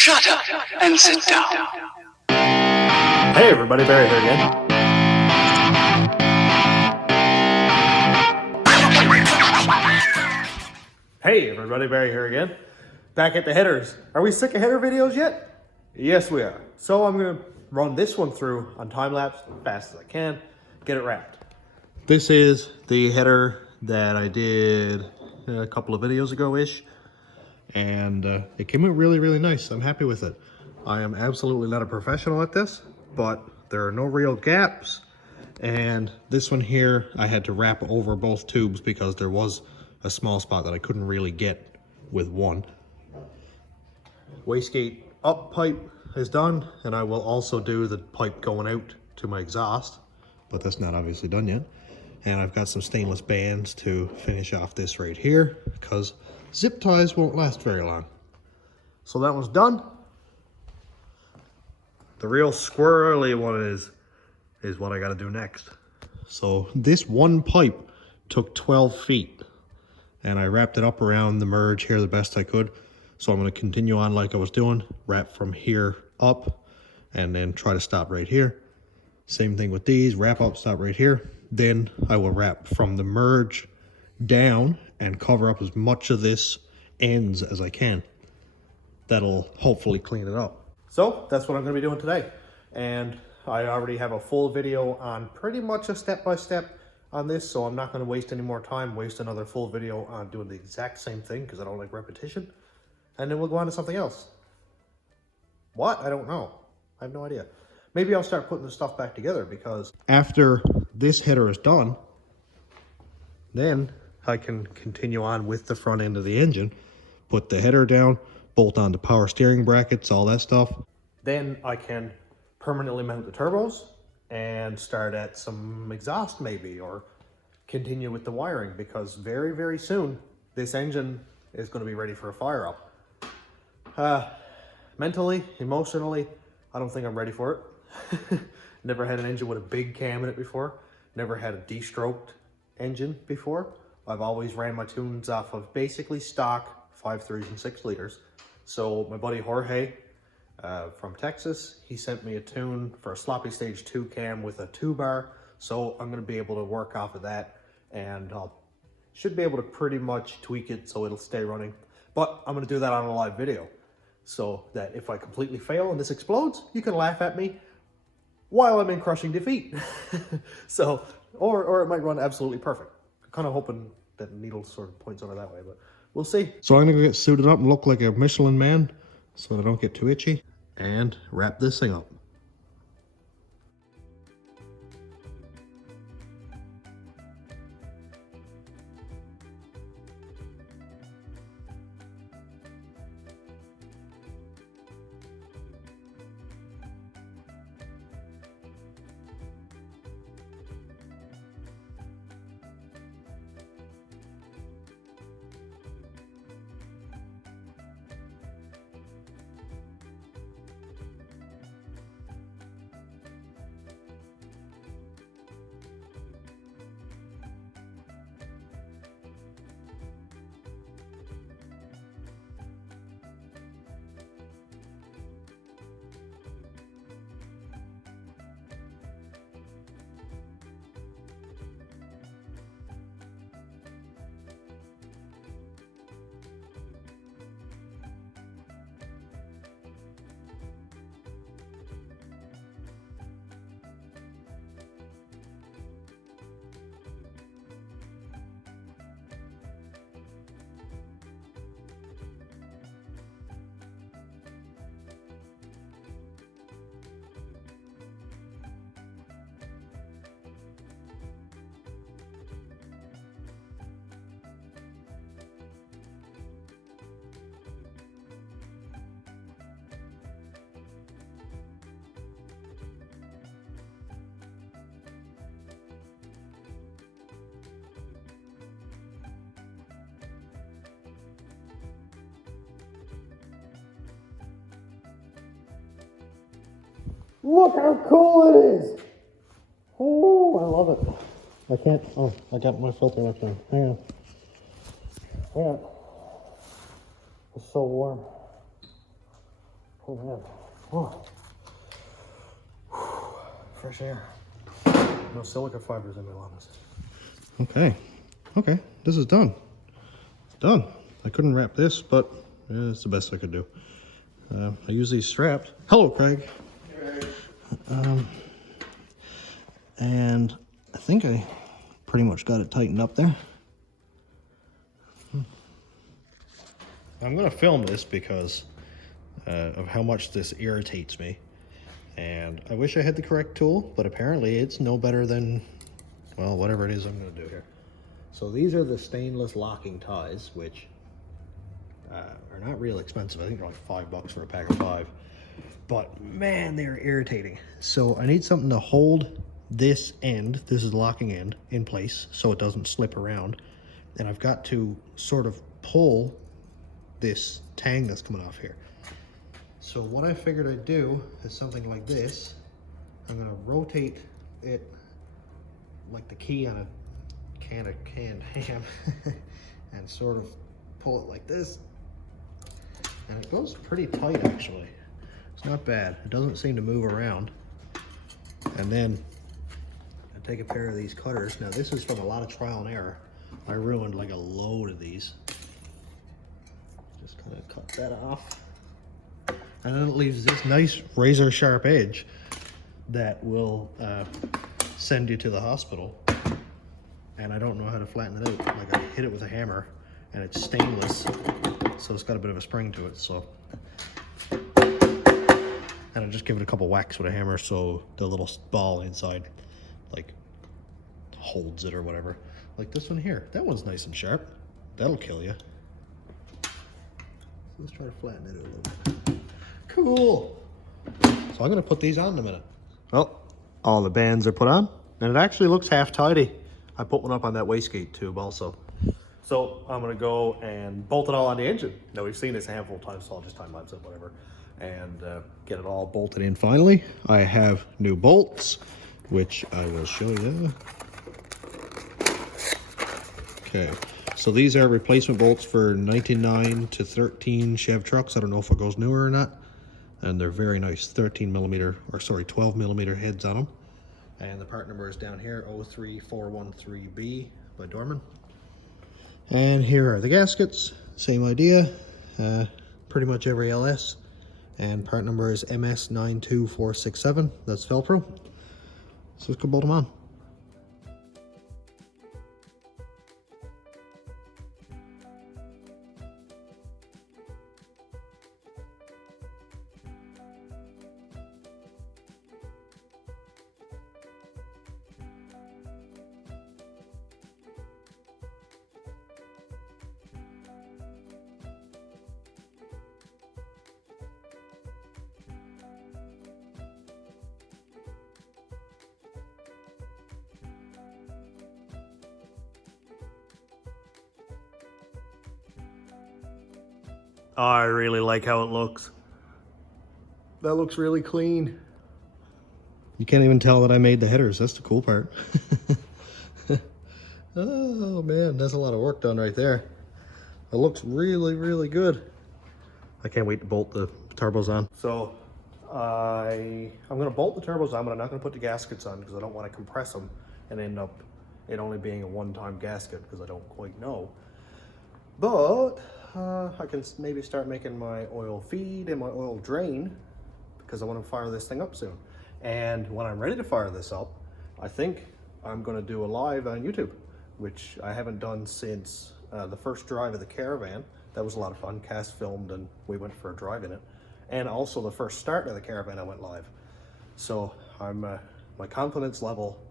Shut up and sit down. Hey everybody, Barry here again. Hey everybody, Barry here again. Back at the headers. Are we sick of header videos yet? Yes we are. So I'm going to run this one through on time-lapse as fast as I can, get it wrapped. This is the header that I did a couple of videos ago-ish. And it came out really nice. I'm happy with it. I am absolutely not a professional at this, but there are no real gaps. And this one here, I had to wrap over both tubes because there was a small spot that I couldn't really get with one. Wastegate up pipe is done, and I will also do the pipe going out to my exhaust, but that's not obviously done yet. And I've got some stainless bands to finish off this right here because zip ties won't last very long. So that one's done. The real squirrely one is what I gotta do next. So this one pipe took 12 feet and I wrapped it up around the merge here the best I could. So I'm gonna continue on like I was doing, wrap from here up and then try to stop right here. Same thing with these, wrap up, stop right here. Then I will wrap from the merge down and cover up as much of this ends as I can. That'll hopefully clean it up. So that's what I'm going to be doing today. And I already have a full video on pretty much a step-by-step on this, so I'm not going to waste any more time, waste another full video on doing the exact same thing because I don't like repetition. And then we'll go on to something else. What? I don't know. I have no idea. Maybe I'll start putting the stuff back together because after this header is done, then I can continue on with the front end of the engine, put the header down, bolt on the power steering brackets, all that stuff. Then I can permanently mount the turbos and start at some exhaust maybe, or continue with the wiring because very soon this engine is going to be ready for a fire up. Mentally, emotionally, I don't think I'm ready for it. Never had an engine with a big cam in it before. Never had a Destroked engine before. I've always ran my tunes off of basically stock 5.3s and 6 liters. So my buddy Jorge from Texas, he sent me a tune for a sloppy stage 2 cam with a 2-bar. So I'm going to be able to work off of that, and I should be able to pretty much tweak it so it'll stay running. But I'm going to do that on a live video so that if I completely fail and this explodes, you can laugh at me while I'm in crushing defeat. So, or it might run absolutely perfect. I'm kind of hoping that needle sort of points over that way, but we'll see. So I'm gonna get suited up and look like a Michelin man so that I don't get too itchy and wrap this thing up. Look how cool it is! Oh, I love it. I can't, oh, I got my filter left on. Hang on. Hang on. It's so warm. Fresh air. No silica fibers in my lungs. Okay, this is done. It's done. I couldn't wrap this, but it's the best I could do. I use these strapped. Hello, Craig. And I think I pretty much got it tightened up there. I'm gonna film this because of how much this irritates me. And I wish I had the correct tool, but apparently it's no better than, well, whatever it is I'm gonna do here. So these are the stainless locking ties, which are not real expensive. I think they're like $5 for a pack of 5. But man, they're irritating. So I need something to hold this end, this is the locking end, in place so it doesn't slip around. And I've got to sort of pull this tang that's coming off here. So what I figured I'd do is something like this. I'm gonna rotate it like the key on a can of canned ham and sort of pull it like this. And it goes pretty tight actually. It's not bad. It doesn't seem to move around. And then I take a pair of these cutters. Now this is from a lot of trial and error. I ruined like a load of these. Just kind of cut that off. And then it leaves this nice razor sharp edge that will send you to the hospital. And I don't know how to flatten it out. Like I hit it with a hammer and it's stainless, so it's got a bit of a spring to it. So, and I just give it a couple whacks with a hammer so the little ball inside like holds it or whatever. Like this one here, that one's nice and sharp. That'll kill you. So let's try to flatten it out a little bit. Cool. So I'm gonna put these on in a minute. Well, all the bands are put on and it actually looks half tidy. I put one up on that wastegate tube also. So I'm gonna go and bolt it all on the engine. Now we've seen this a handful of times, so I'll just time lapse it, whatever, and get it all bolted in finally. I have new bolts, which I will show you. Okay, so these are replacement bolts for 99 to 13 Chev trucks. I don't know if it goes newer or not. And they're very nice, 12 millimeter heads on them. And the part number is down here, 03413B by Dorman. And here are the gaskets, same idea, pretty much every LS. And part number is MS92467, that's Velcro. So let's go bolt them on. I really like how it looks. That looks really clean. You can't even tell that I made the headers. That's the cool part. Oh man, that's a lot of work done right there. It looks really, really good. I can't wait to bolt the turbos on. So I'm gonna bolt the turbos on, but I'm not gonna put the gaskets on because I don't want to compress them and end up it only being a one-time gasket because I don't quite know. But I can maybe start making my oil feed and my oil drain because I want to fire this thing up soon. And when I'm ready to fire this up, I think I'm going to do a live on YouTube, which I haven't done since the first drive of the Caravan. That was a lot of fun. Cass filmed and we went for a drive in it. And also the first start of the Caravan I went live. So I'm my confidence level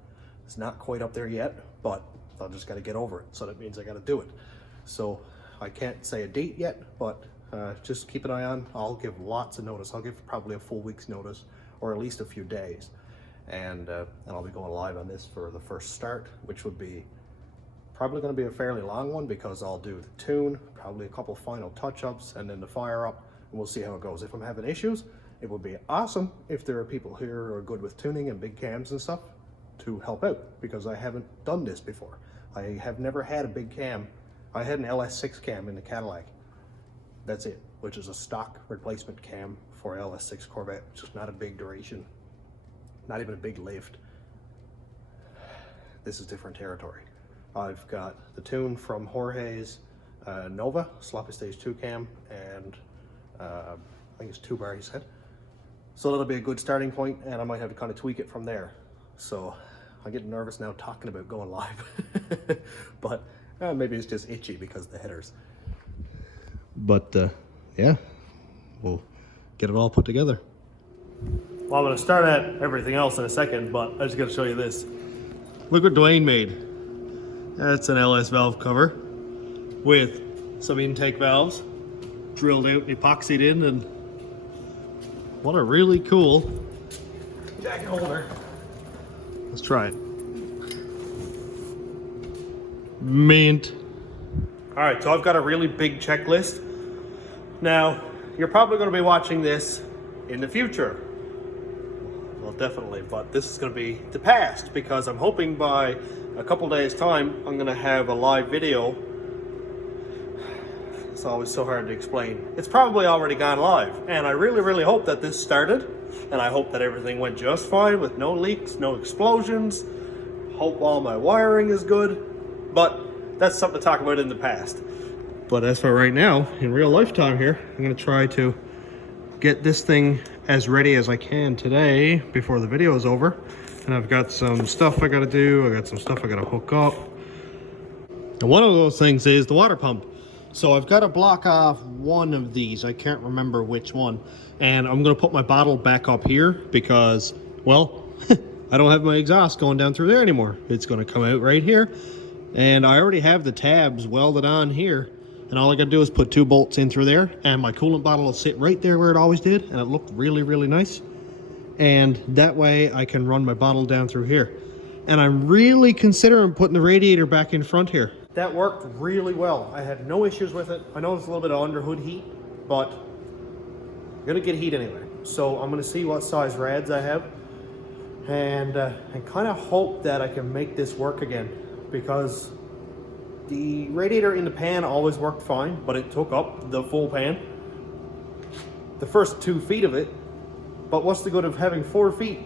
is not quite up there yet, but I've just got to get over it. So that means I got to do it. So I can't say a date yet, but just keep an eye on. I'll give lots of notice. I'll give probably a full week's notice, or at least a few days. And I'll be going live on this for the first start, which would be probably going to be a fairly long one because I'll do the tune, probably a couple final touch-ups, and then the fire up, and we'll see how it goes. If I'm having issues, it would be awesome if there are people here who are good with tuning and big cams and stuff to help out, because I haven't done this before. I have never had a big cam. I had an LS6 cam in the Cadillac. That's it, which is a stock replacement cam for LS6 Corvette. It's just not a big duration, not even a big lift. This is different territory. I've got the tune from Jorge's Nova, sloppy stage 2 cam, and I think it's 2 bar he said. So that'll be a good starting point, and I might have to kind of tweak it from there. So I'm getting nervous now talking about going live, but maybe it's just itchy because of the headers. But yeah, we'll get it all put together. Well, I'm going to start at everything else in a second, but I just got to show you this. Look what Dwayne made. That's an LS valve cover with some intake valves drilled out and epoxied in, and what a really cool jacket holder. Let's try it. Mint. All right, so I've got a really big checklist. Now, you're probably going to be watching this in the future. Well, definitely, but this is going to be the past, because I'm hoping by a couple days time I'm going to have a live video. It's always so hard to explain. It's probably already gone live, and I really hope that this started, and I hope that everything went just fine with no leaks, no explosions. Hope all my wiring is good, but that's something to talk about in the past. But as for right now, in real lifetime here, I'm going to try to get this thing as ready as I can today before the video is over. And I've got some stuff I got to do. I got some stuff I got to hook up. And one of those things is the water pump. So I've got to block off one of these. I can't remember which one. And I'm going to put my bottle back up here because, well, I don't have my exhaust going down through there anymore. It's going to come out right here. And I already have the tabs welded on here. And all I got to do is put 2 bolts in through there, and my coolant bottle will sit right there where it always did, and it looked really nice. And that way I can run my bottle down through here. And I'm really considering putting the radiator back in front here. That worked really well. I had no issues with it. I know it's a little bit of underhood heat, but I'm gonna get heat anyway. So I'm gonna see what size rads I have, and kind of hope that I can make this work again, because the radiator in the pan always worked fine, but it took up the full pan, the first 2 feet of it. But what's the good of having 4 feet?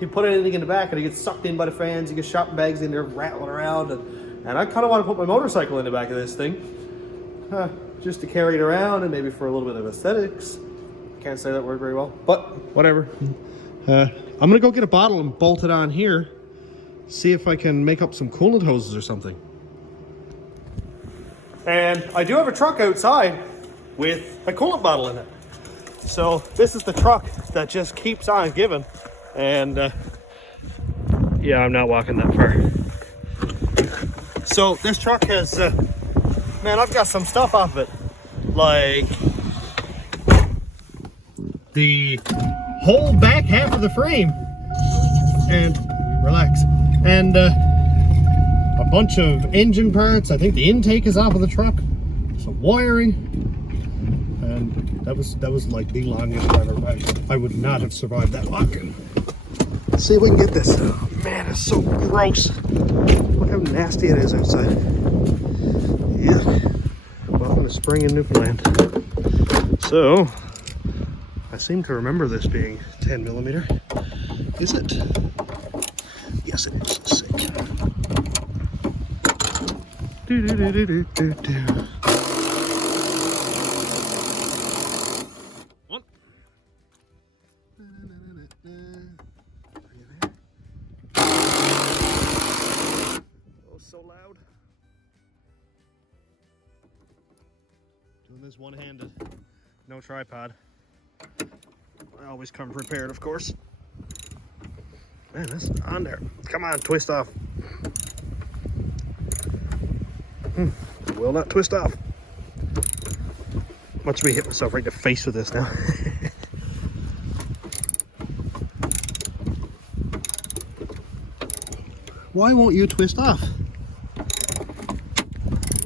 You put anything in the back and it gets sucked in by the fans, you get shopping bags in there rattling around, and I kind of want to put my motorcycle in the back of this thing, just to carry it around and maybe for a little bit of aesthetics. Can't say that word very well, but whatever. I'm gonna go get a bottle and bolt it on here, see if I can make up some coolant hoses or something. And I do have a truck outside with a coolant bottle in it. So this is the truck that just keeps on giving. And yeah, I'm not walking that far. So this truck has, man, I've got some stuff off of it. Like the whole back half of the frame. And relax. And a bunch of engine parts. I think the intake is off of the truck. Some wiring, and that was like the longest drive. I would not have survived that long. Let's see if we can get this. Oh man, it's so gross. Look how nasty it is outside. Yeah. Welcome to spring in Newfoundland. So I seem to remember this being 10mm. Is it? Yes, it is. Sick. One. Oh, so loud. Doing this one-handed. No tripod. I always come prepared, of course. Man, that's on there. Come on, twist off. Will not twist off. Watch me hit myself right in the face with this now. Why won't you twist off?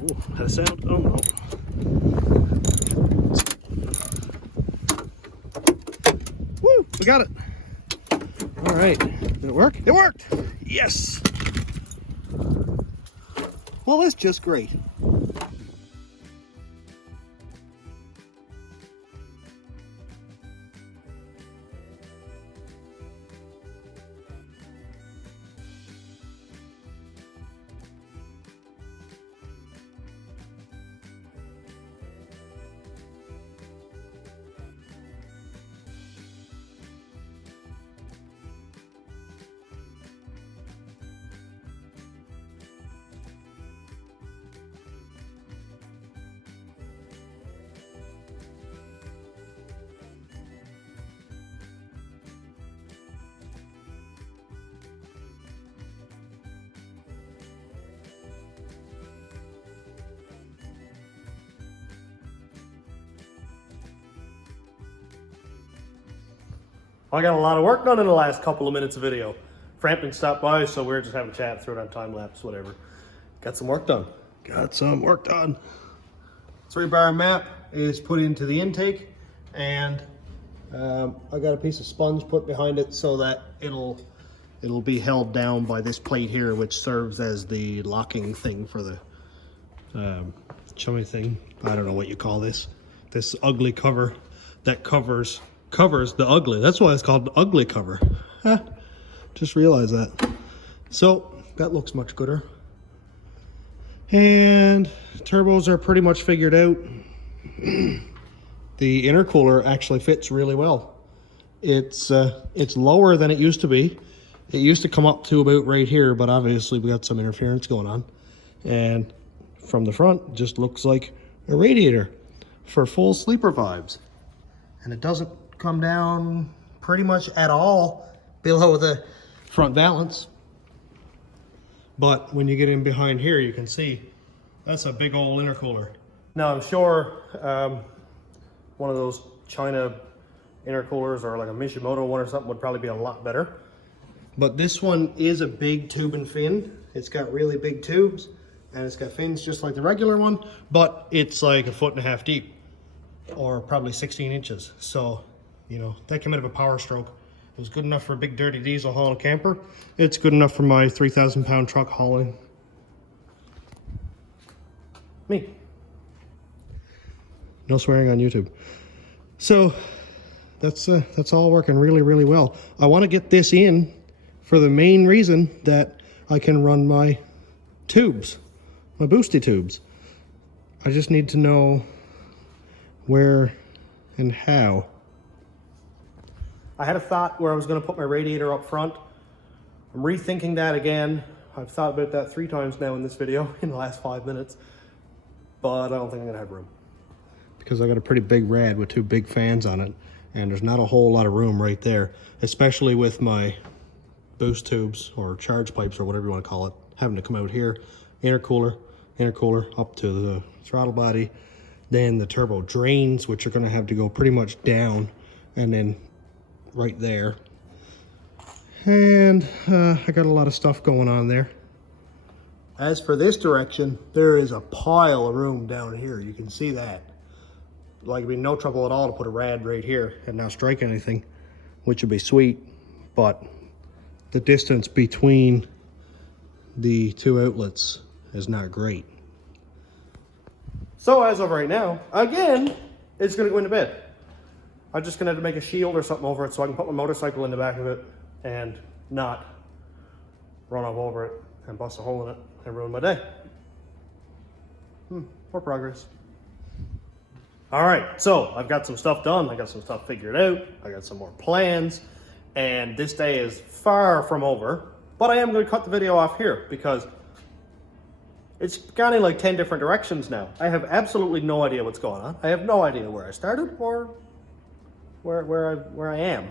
Oh, had a sound. Oh no. Woo! We got it. All right. Did it work? It worked! Yes! Well, that's just great. I got a lot of work done in the last couple of minutes of video. Frampton stopped by, so we were just having a chat, throw it on time lapse, whatever. Got some work done. Got some work done. 3-bar map is put into the intake, and I got a piece of sponge put behind it so that it'll be held down by this plate here, which serves as the locking thing for the chummy thing. I don't know what you call this. This ugly cover that covers the ugly. That's why it's called the ugly cover. Huh. Just realized that. So that looks much gooder. And turbos are pretty much figured out. The intercooler actually fits really well. It's lower than it used to be. It used to come up to about right here, but obviously we got some interference going on. And from the front, it just looks like a radiator for full sleeper vibes. And it doesn't come down pretty much at all below the front valance. But when you get in behind here, you can see that's a big old intercooler. Now I'm sure one of those China intercoolers or like a Mishimoto one or something would probably be a lot better. But this one is a big tube and fin. It's got really big tubes and it's got fins just like the regular one, but it's like 1.5 feet deep or probably 16 inches. So, you know, that came out of a Power Stroke. It was good enough for a big dirty diesel hauling a camper. It's good enough for my 3,000 pound truck hauling me. No swearing on YouTube. So that's all working really, really well. I want to get this in for the main reason that I can run my tubes, my boosty tubes. I just need to know where and how. I had a thought where I was going to put my radiator up front. I'm rethinking that again. I've thought about that 3 times now in this video in the last 5 minutes, but I don't think I'm going to have room. Because I got a pretty big rad with 2 big fans on it, and there's not a whole lot of room right there, especially with my boost tubes or charge pipes or whatever you want to call it, having to come out here, intercooler up to the throttle body, then the turbo drains, which are going to have to go pretty much down, and then right there. And I got a lot of stuff going on there. As for this direction, there is a pile of room down here. You can see that. Like, it'd be no trouble at all to put a rad right here and not strike anything, which would be sweet, but the distance between the 2 outlets is not great. So as of right now, again, it's gonna go into bed. I'm just gonna have to make a shield or something over it so I can put my motorcycle in the back of it and not run up over it and bust a hole in it and ruin my day. More progress. All right, so I've got some stuff done. I got some stuff figured out. I got some more plans, and this day is far from over, but I am going to cut the video off here because it's gone in like 10 different directions now. I have absolutely no idea what's going on. I have no idea where I started or where I am.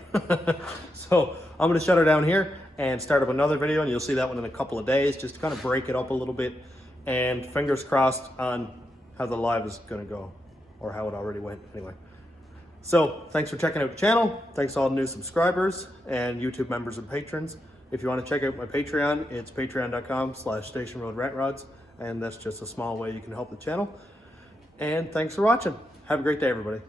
So I'm going to shut her down here and start up another video, and you'll see that one in a couple of days, just to kind of break it up a little bit, and fingers crossed on how the live is going to go. Or how it already went, anyway. So, thanks for checking out the channel. Thanks to all the new subscribers and YouTube members and patrons. If you want to check out my Patreon, it's patreon.com/stationroadratrods, and that's just a small way you can help the channel. And thanks for watching. Have a great day, everybody.